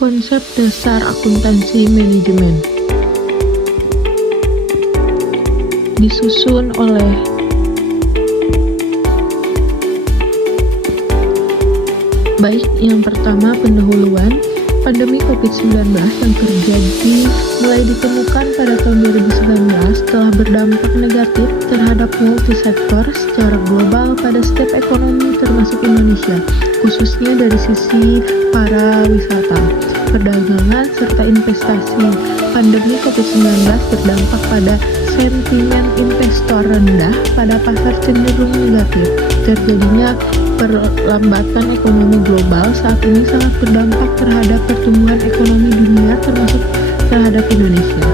Konsep dasar akuntansi manajemen disusun oleh yang pertama, pendahuluan. Pandemi COVID-19 yang terjadi mulai ditemukan pada tahun 2019 telah berdampak negatif terhadap multisektor secara global pada setiap ekonomi termasuk Indonesia, khususnya dari sisi para wisata, perdagangan, serta investasi. Pandemi COVID-19 berdampak pada sentimen investor rendah pada pasar cenderung negatif. Terjadinya perlambatan ekonomi global saat ini sangat berdampak terhadap pertumbuhan ekonomi dunia termasuk terhadap Indonesia.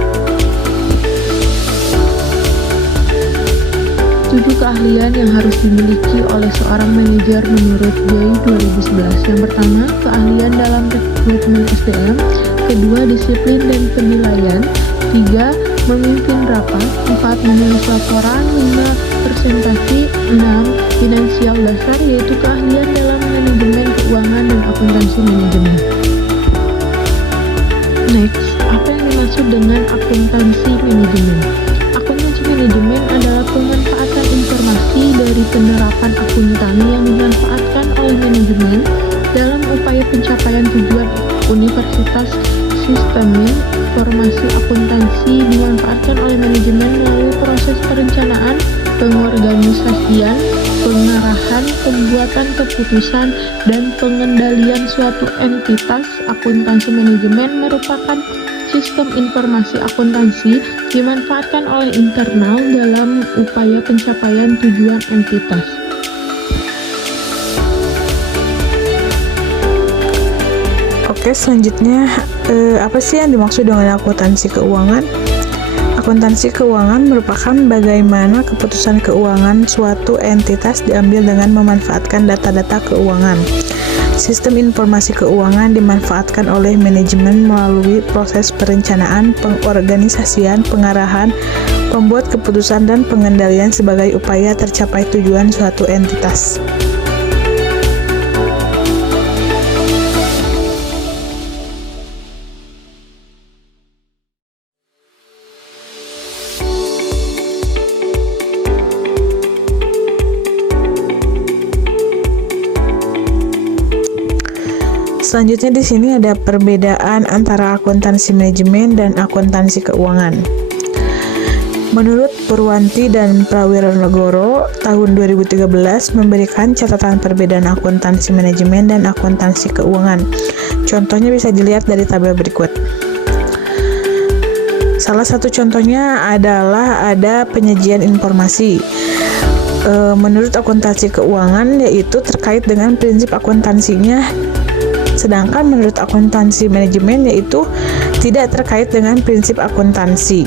7 keahlian yang harus dimiliki oleh seorang manajer menurut Jay 2011. Yang pertama, keahlian dalam rekrutmen SDM. Kedua, disiplin dan penilaian. 3, memimpin rapat. 4, menulis laporan. 5, presentasi. 6, finansial dasar, yaitu keahlian dalam manajemen keuangan dan akuntansi manajemen. Next, apa yang dimaksud dengan akuntansi manajemen? Akuntansi manajemen adalah pemanfaatan informasi dari penerapan akuntan yang dimanfaatkan oleh manajemen dalam upaya pencapaian tujuan universitas. Sistem informasi akuntansi dimanfaatkan oleh manajemen melalui proses perencanaan, pengorganisasian, pengarahan, pembuatan keputusan, dan pengendalian suatu entitas. Akuntansi manajemen merupakan sistem informasi akuntansi dimanfaatkan oleh internal dalam upaya pencapaian tujuan entitas. Oke, selanjutnya apa sih yang dimaksud dengan akuntansi keuangan? Akuntansi keuangan merupakan bagaimana keputusan keuangan suatu entitas diambil dengan memanfaatkan data-data keuangan. Sistem informasi keuangan dimanfaatkan oleh manajemen melalui proses perencanaan, pengorganisasian, pengarahan, pembuat keputusan, dan pengendalian sebagai upaya tercapai tujuan suatu entitas. Selanjutnya di sini ada perbedaan antara akuntansi manajemen dan akuntansi keuangan. Menurut Purwanti dan Prawironegoro, tahun 2013 memberikan catatan perbedaan akuntansi manajemen dan akuntansi keuangan. Contohnya bisa dilihat dari tabel berikut. Salah satu contohnya adalah ada penyajian informasi. Menurut akuntansi keuangan, yaitu terkait dengan prinsip akuntansinya. Sedangkan menurut akuntansi manajemen yaitu tidak terkait dengan prinsip akuntansi.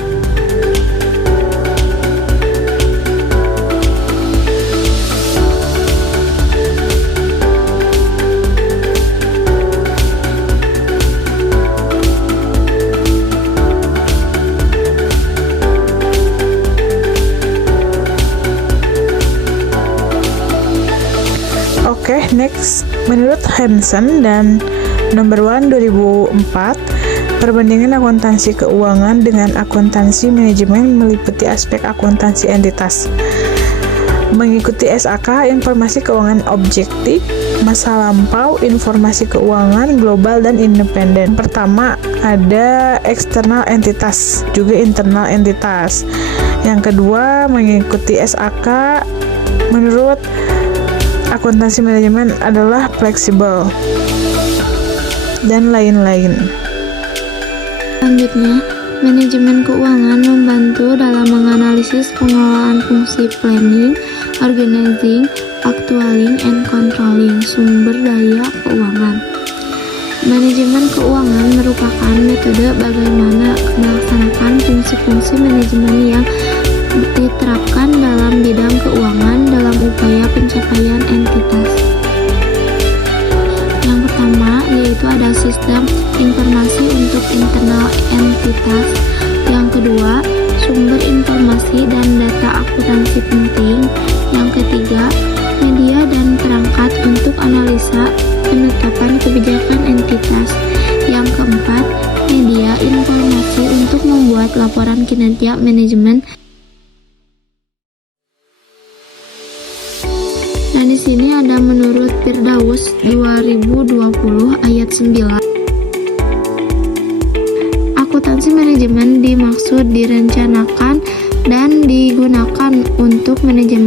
Oke, next. Menurut Hansen dan Number 1 2004, perbandingan akuntansi keuangan dengan akuntansi manajemen meliputi aspek akuntansi entitas. Mengikuti SAK, informasi keuangan objektif, masa lampau, informasi keuangan global dan independen. Pertama, ada eksternal entitas, juga internal entitas. Yang kedua, mengikuti SAK menurut akuntansi manajemen adalah fleksibel dan lain-lain. Selanjutnya, manajemen keuangan membantu dalam menganalisis pengelolaan fungsi planning, organizing, actualing, and controlling sumber daya keuangan. Manajemen keuangan merupakan metode bagaimana melaksanakan fungsi-fungsi manajemen yang diterapkan dalam bidang keuangan dalam upaya pencapaian entitas. Yang pertama yaitu ada sistem informasi untuk internal entitas. Yang kedua, sumber informasi dan data akuntansi penting. Yang ketiga, media dan perangkat untuk analisa penetapan kebijakan entitas. Yang keempat, media informasi untuk membuat laporan kinerja manajemen. Nah, di sini ada menurut Firdaus 2020 ayat 9. Akuntansi manajemen dimaksud direncanakan dan digunakan untuk manajemen